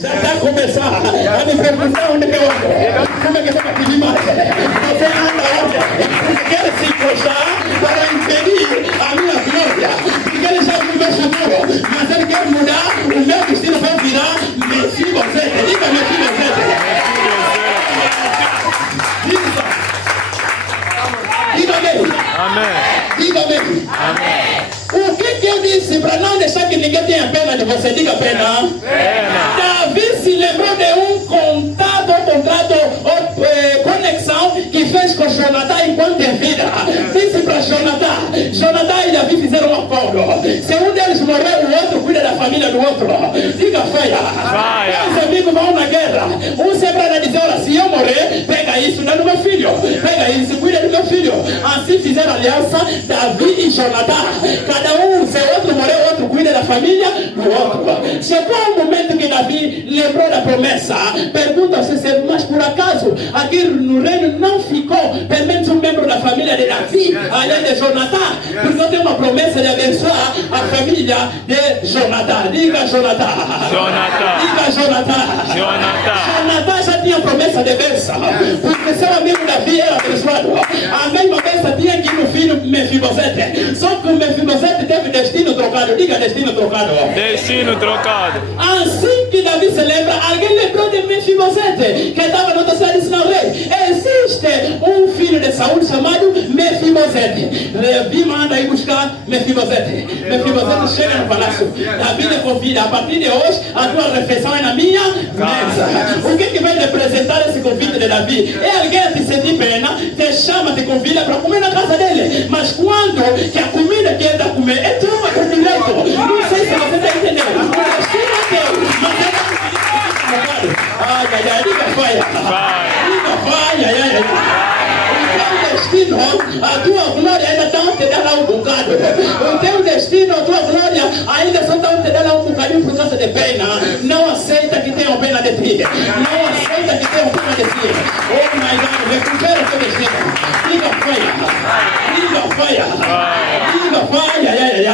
Já está a começar a me perguntar onde eu ando. Como é que você vai pedir mais? Você anda onde? Você quer se encostar para impedir a minha glória. Porque ele já viu o meu futuro. Mas ele quer mudar o meu destino para virar Mefibosete. Diga Mefibosete. Diga amém. Amém. Diga amém. Amém. O que eu disse para não deixar que ninguém tenha pena de você? Diga pena. Davi se lembrou de um contrato conexão que fez com Jonatã enquanto em vida. Disse para Jonatã e Davi fizeram um acordo. Se um deles morrer, o outro cuida da família do outro. Diga feia. Os amigos vão na guerra. Um sempre vai dizer, olha, se eu morrer, pega isso, dá no meu filho. Pega isso, cuida do meu filho. Assim fizeram aliança, Davi e Jonatã. Cada um, se o outro morrer, o outro cuida da família do outro. Chegou um momento que Davi lembrou da promessa. Pergunta-se, mas por acaso aqui no reino não ficou pelo menos um membro da família de Davi, além de Jonatã? Porque eu tenho uma promessa de abençoar a família de Jonatã. Diga Jonatã. Diga Jonatã. Jonatã já tinha promessa de bênção. Porque seu amigo Davi era abençoado. A mesma bênção tinha que ir no filho Mefibosete. Só que o Mefibosete teve destino trocado. Diga destino trocado. Destino trocado. Assim que Davi se lembra, alguém lembrou de Mefibosete, que estava na outra cidade e disse, não, rei, existe um filho de Saúl chamado Mefibosete. Davi manda ir buscar Mefibosete. Mefibosete chega no palácio. Davi lhe convida, a partir de hoje, a tua refeição é na minha mesa. O que vai representar esse convite de Davi? É alguém te sentir pena, te chama, te convida para comer na casa dele. Mas quando que a comida que ele está a comer é tua, é direito. Não sei se você está entendendo. O destino é teu, mas é diga falha. Diga falha. O teu destino, a tua glória ainda está te dando um bocado. O teu destino, a tua glória ainda só está te dando um bocadinho por causa de pena. Não aceita que tenham pena de ti. Não aceita que tenham pena de ti. Oh my God, recupera o teu destino. Diga falha. Diga falha. Diga falha. Eu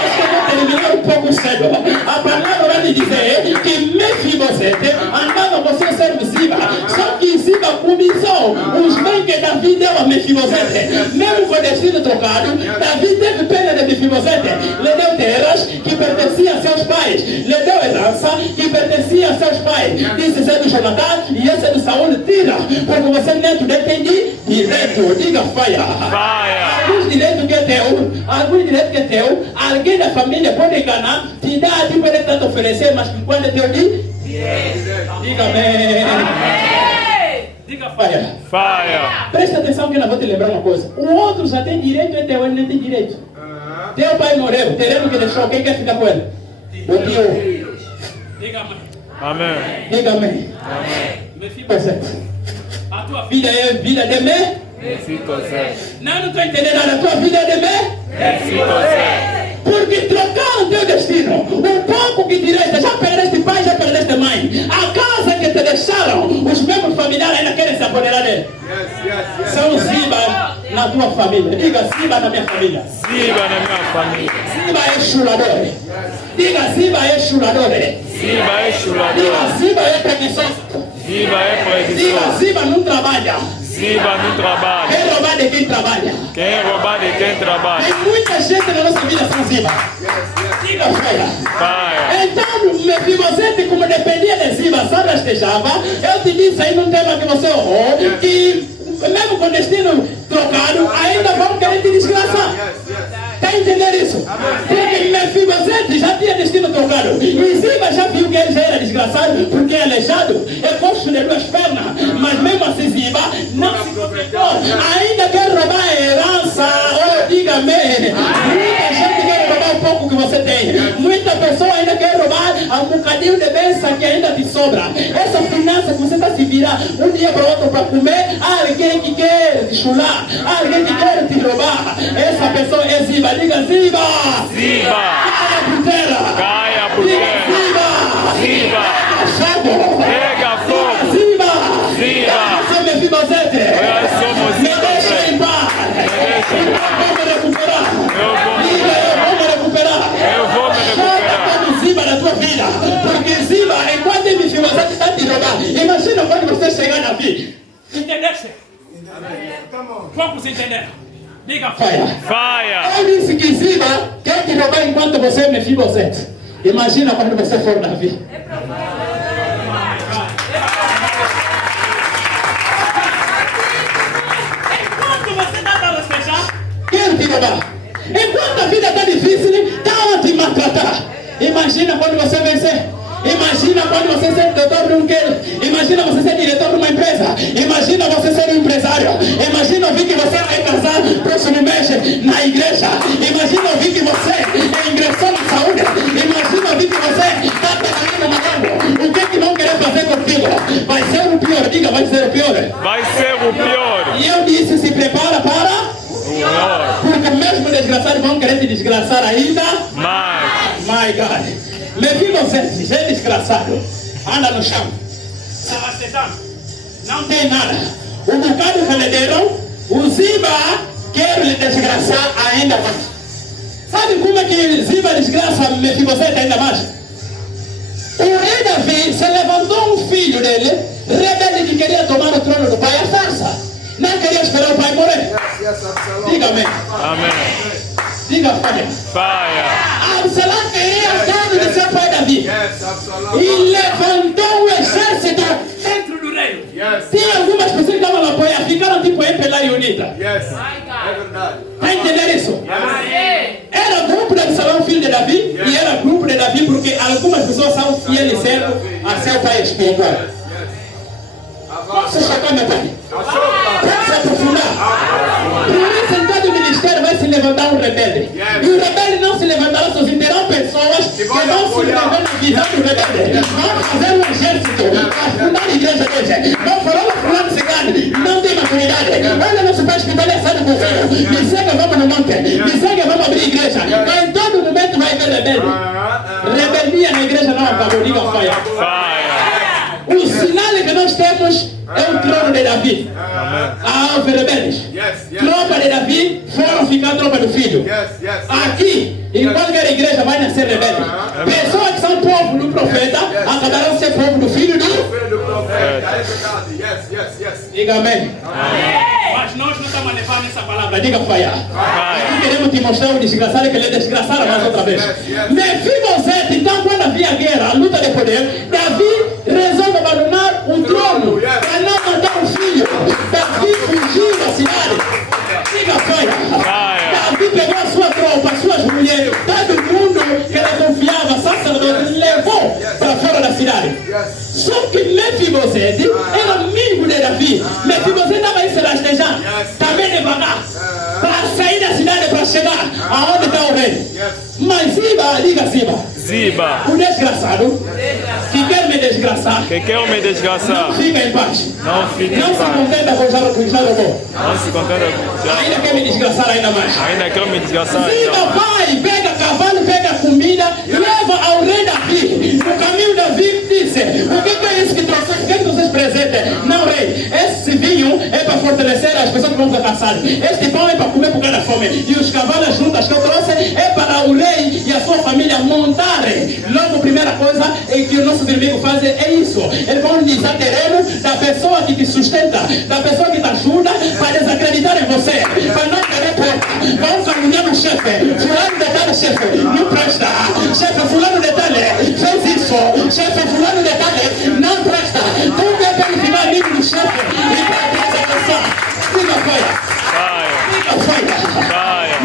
acho que eu vou terminar um pouco cedo. A palavra vai me dizer que Mefibosete andava com seu servo Ziba. Só que Ziba cobiçou os bens que Davi deu a Mefibosete. Mesmo com o destino trocado, Davi teve pena de Mefibosete. Lhe deu terras que pertenciam a seus pais. Lhe deu herança que pertencia a seus pais. Disse, esse é do Jonatã e esse é do Saúl. Tira, porque você neto depende direito. Diga falha. Alguns direitos que é teu, alguém da família pode enganar, te dá, tipo, ele está te oferecer, mas quando é teu direito. Diga amém. Diga falha. Presta atenção que eu vou te lembrar uma coisa. O outro já tem direito, é teu, ele não tem direito. Teu pai morreu, o terreno que deixou, quem quer ficar com ele? O tio. Diga amém. Diga amém. Mefibosete. A tua vida é vida de Mefibosete. Não estou entendendo nada. A tua vida é de Mefibosete. Porque trocaram teu destino. O pouco que direita, já perdeste pai, já perdeste mãe. A casa que te deixaram, os membros familiares ainda querem se apoderar dele. São Ziba na tua família. Diga Ziba na minha família. Ziba na minha família. Ziba é chulador. Diga Ziba é chulador. Ziba é chulador. Diga Ziba é preguiçoso. Ziba é preguiçoso. Diga Ziba não trabalha. Ziba não trabalha. Quem roubar de quem trabalha? Quem roubar de quem trabalha? Tem muita gente na nossa vida são Ziba. Diga falha. Então, Mefibosete, como dependia de Ziba, só rastejava. Eu te disse aí num tema que você errou, que mesmo com destino trocado, ainda vão querer te desgraçar. Está entendendo isso? Porque Mefibosete já tinha destino trocado. E Ziba já viu que ele já era desgraçado, porque é aleijado, é coxo de duas pernas. Mas mesmo assim Ziba não se contentou. Ainda quer roubar a herança. Oh, diga amém. Muita gente quer roubar o pouco que você tem. Muita pessoa ainda quer roubar um bocadinho de bênção que ainda te sobra. Essa finança que você está se virar um dia para o outro para comer, alguém que quer te chular, alguém que quer te roubar. Essa pessoa é Ziba. Diga Ziba! Ziba! Caia por terra! Caia por terra! Ziba! Ziba! Pega fogo! Ziba! Ziba! Eu sou Mefibosete! Me deixa em paz! Eu vou me recuperar! Eu vou me recuperar! Chega como Ziba na tua vida! Porque Ziba, enquanto Quantos entenderam? Diga Fire. Fire. Eu disse que Ziba quer te roubar enquanto você é Mefibosete. Imagina quando você for Davi. Enquanto você está para fechar, Quero te roubar. Enquanto a vida está difícil, estão a te maltratar. Imagina quando você vencer. Imagina quando você ser doutor de um queiro. Imagina você ser diretor de uma empresa. Imagina você ser um empresário. Imagina ouvir que você vai casar próximo mês na igreja. Imagina ouvir que você ingressou na saúde. Imagina ouvir que você está trabalhando na água. O que não querer fazer contigo? Vai ser o pior. Diga, vai ser o pior. Vai ser o pior. E eu disse, se prepara para... Porque mesmo desgraçados vão querer te desgraçar ainda. My God. Mefibosete, já é desgraçado. Anda no chão. Não tem nada. O bocado que lhe deram, o Ziba quer lhe desgraçar ainda mais. Sabe como é que Ziba desgraça Mefibosete ainda mais? O rei Davi se levantou um filho dele, rebelde, que queria tomar o trono do pai à força. Não queria esperar o pai morrer. Diga amém. Amém. Diga fire. Fire. Absalão queria o trono de seu pai Davi. E levantou o exército dentro do reino. Tinha algumas pessoas que estavam lá apoiando, ficaram tipo entre lá e unida. É verdade. Está entendendo isso? Era grupo de Absalão, filho de Davi, e era grupo de Davi porque algumas pessoas são fiéis a seu pai espiritual. Posso chegar, meu pai? Posso aprofundar? Por isso, em todo o ministério vai se levantar um rebelde. E o rebelde não se levantará sozinho. Terão pessoas que vão se levantar na visão do rebelde. Vão fazer um exército, fundar a igreja hoje. Vão falar o fulano cigano, não tem maturidade. Olha, nosso pai espiritual é sábio com o filho. Me segue, vamos no monte. Me segue, vamos abrir igreja. Em todo momento vai haver rebelde. Rebeldia na igreja não acabou. Diga fire. O sinal que nós temos é o trono de Davi. Ah, os rebeldes. Tropa de Davi foram ficar tropa do filho. Aqui, em qualquer igreja vai nascer rebelde. Pessoas que são povo do profeta acabarão ser povo do filho do profeta. Diga amém. Mas nós não estamos levando essa palavra. Diga fire. Aqui queremos te mostrar o desgraçado que ele desgraçaram mais outra vez. Mefibosete, então quando havia guerra, a luta de poder, Davi resolve abandonar o trono para não matar o filho. Davi fugiu da cidade. Diga fire. Davi pegou a sua tropa, as suas mulheres, todo mundo que ele confiava, sacerdote, levou para fora da cidade. Só que Mefibosete era amigo de Davi. Mefibosete estava aí se rastejando, também devagar, para sair da cidade para chegar aonde está o rei. Mas Ziba, diga Ziba, o desgraçado que quer me desgraçar, que quer me desgraçar, não fica em paz. Não fica em Não se paz. contenta com já roubou. Não se contenta. Ainda quer me desgraçar ainda mais. Ainda quer me desgraçar. Ziba vai, pega cavalo, pega comida, leva ao rei Davi. No caminho Davi disse: o que é isso que trouxe? O que vocês presentem? Não, rei, esse vinho é para fortalecer as pessoas que vão ficar cansadas. Este pão é para comer por causa da fome. E os cavalos juntas que eu trouxe é para o rei e a sua família montarem. Logo, a primeira coisa que os nossos inimigos fazem é isso. Eles vão utilizar terreno da pessoa que te sustenta, da pessoa que te ajuda, para desacreditar em você, para não querer porta. Vão caluniar o chefe. Fulano de tal, chefe, não presta. Chefe, fulano de tal, fez isso. Chefe, fulano de tal, não presta. Tudo é para ele ficar amigo do chefe e para desacaçar. Diga foi.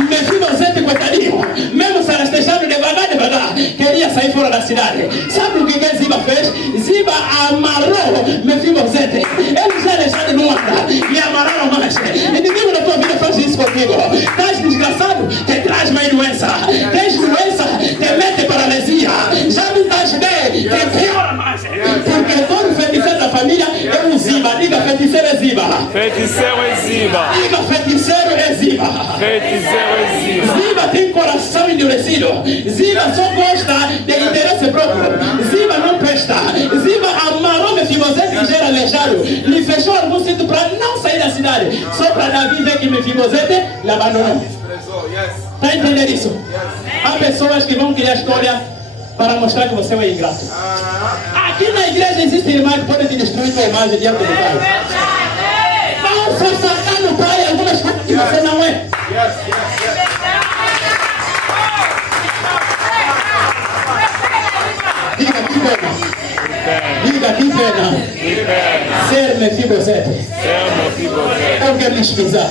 Mefibosete, coitadinho, mesmo se rastejando devagar, queria sair fora da cidade. Sabe o que Ziba fez? Ziba amarrou Mefibosete. Ele já deixaram no andar e amarraram mais. Inimigo da tua vida faz isso comigo. Estás desgraçado? Te traz mais doença. Tens doença? Te mete paralisia. Já não estás bem? Te piora mais. Porque todo feiticeiro da família é um Ziba. Diga, feiticeiro é Ziba. Feiticeiro é Ziba. Diga, feiticeiro é Ziba. Feiticeiro é Ziba. Ziba tem coração endurecido. Ziba só gosta de interesse próprio. Ziba não presta. Ziba amarrou Mefibosete que já era aleijado. Lhe fechou algum sítio para não sair da cidade. Só para Davi ver que Mefibosete lhe abandonou. Está entendendo isso? Há pessoas que vão criar história para mostrar que você é ingrato. Aqui na igreja existe irmã que pode te destruir tua imagem diante do pai. Vão forçar no pai algumas coisas que você não é. Diga que pena. Diga que pena. Ser Mefibosete. Eu quero nos pisar.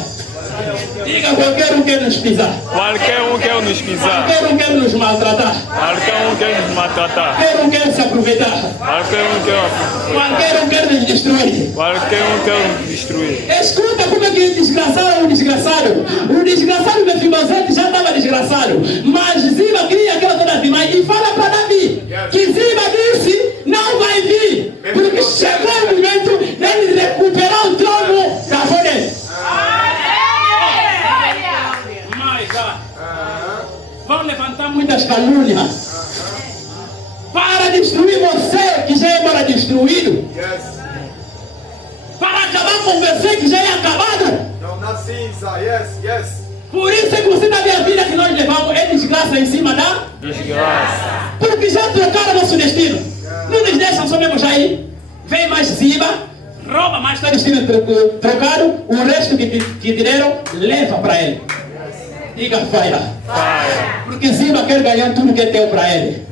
Diga, qualquer um quer nos pisar. Qualquer um quer nos pisar. Qualquer um quer nos maltratar. Qualquer um quer nos maltratar. Qualquer um quer se aproveitar. Qualquer um quer nos destruir. Qualquer um quer nos destruir. Escuta como é que o desgraçado. O desgraçado Mefibosete já estava desgraçado. Mas Ziba cria aquela toda de mãe e fala para Davi que Ziba disse não vai vir. Porque chegou o momento dele recuperar o trono da avó dele. Vão levantar muitas calúnias para destruir você que já é para destruído. Para acabar com você que já é acabado. Por isso é que você está vendo a vida que nós levamos é desgraça em cima da desgraça. Porque já trocaram nosso destino. Não nos deixam só mesmo já ir. Vem mais Ziba, rouba mais todo destino trocado. O resto que te deram, leva para ele. Diga fire. Porque Ziba quer ganhar tudo que é teu para ele.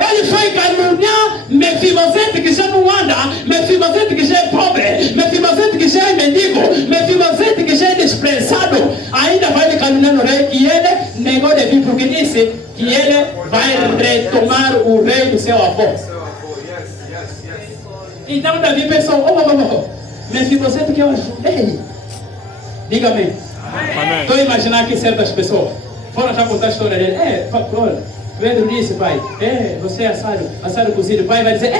Ele foi caluniar Mefibosete que já não anda, Mefibosete que já é pobre, Mefibosete que já é mendigo, Mefibosete que já é desprezado. Ainda vai lhe caluniar no rei que ele negou de vir porque disse que ele vai retomar o rei do seu avô. Então Davi pensou, Mefibosete que eu ajudei. Diga-me. Estou a imaginar que certas pessoas foram já contar a história dele. Pedro disse, pai, você é assado cozido. O pai vai dizer,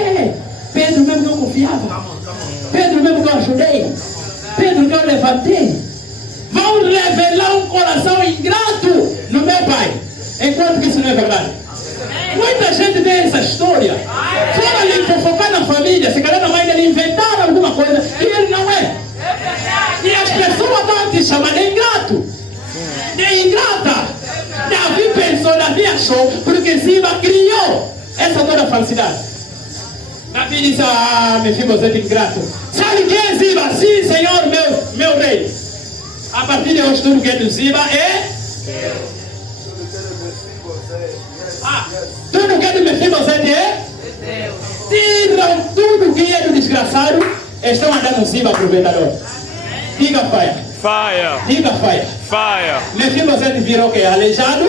Pedro mesmo que eu confiava. Pedro mesmo que eu ajudei. Pedro que eu levantei. Vão revelar um coração ingrato no meu pai. Enquanto que isso não é verdade. Muita gente tem essa história. Foram ali fofocar na família. Se calhar na mãe dele inventaram alguma coisa e ele não é. E as pessoas estão te chamando de ingrato. De ingrata. Davi pensou, Davi achou, porque Ziba criou essa toda falsidade. Davi disse, Mefibosete ingrato. Sabe quem é Ziba? Sim, Senhor, meu rei. A partir de hoje tudo que é do Ziba é... tudo que é do Mefibosete é... tiram tudo que é do desgraçado, estão andando Ziba aproveitador. Diga fire. Diga fire. Mefibosete virou o quê? Aleijado,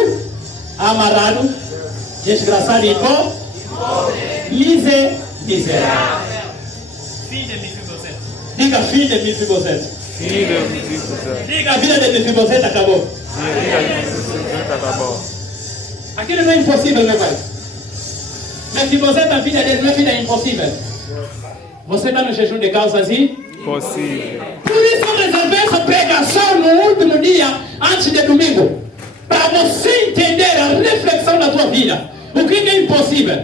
amarrado, desgraçado e miserável. Filho de Mefibosete. Diga filho de Mefibosete. Diga a vida de Mefibosete acabou. Aquilo não é impossível, meu pai. Mefibosete, a vida dele não é vida impossível. Você está no jejum de causas e... possível. Por isso eu reservei essa pregação no último dia, antes de domingo, para você entender a reflexão da tua vida. O que é impossível?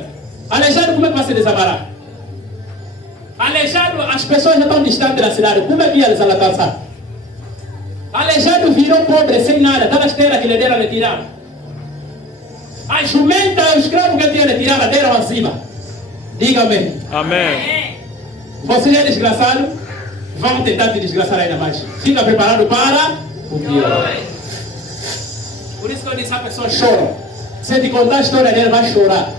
Aleijado, como é que vai se desamarrar? Aleijado, as pessoas já estão distantes da cidade. Como é que eles vão alcançar? Aleijado virou pobre, sem nada. Está na esteira que lhe deram, lhe tiraram. A jumenta, o escravo que tinha lhe tiraram, deram acima. Diga-me. Amém. Você é desgraçado? Vão tentar te desgraçar ainda mais. Fica preparado para o pior. Por isso que eu disse, a pessoa chora. Se te contar a história dele, vai chorar.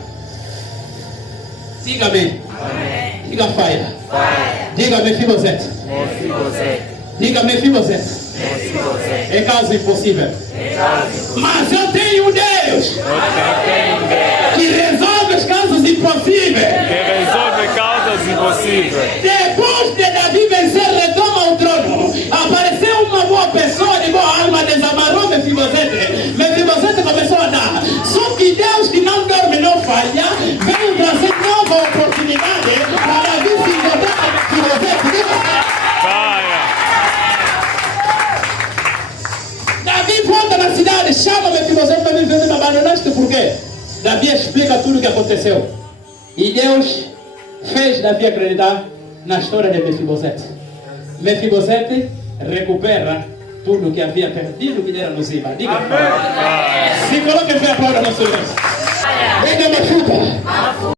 Diga-me. Diga fire. Diga Mefibosete. Diga Mefibosete. É caso impossível. Mas eu tenho um Deus que resolve os casos impossíveis. Depois de Davi vencer, retoma o trono. Apareceu uma boa pessoa de boa alma, desamarrou Mefibosete. Mefibosete começou a andar. Só que Deus, que não dorme, não falha, veio trazer nova oportunidade para Davi se encontrar com Mefibosete. Davi volta na cidade, chama Mefibosete para me abandonaste por quê? Davi explica tudo o que aconteceu. E Deus fez Davi acreditar na história de Mefibosete. Mefibosete recupera tudo que havia perdido que era no Ziba. Diga. Se coloque em pé, aplauda nosso Deus. Diga, machuca.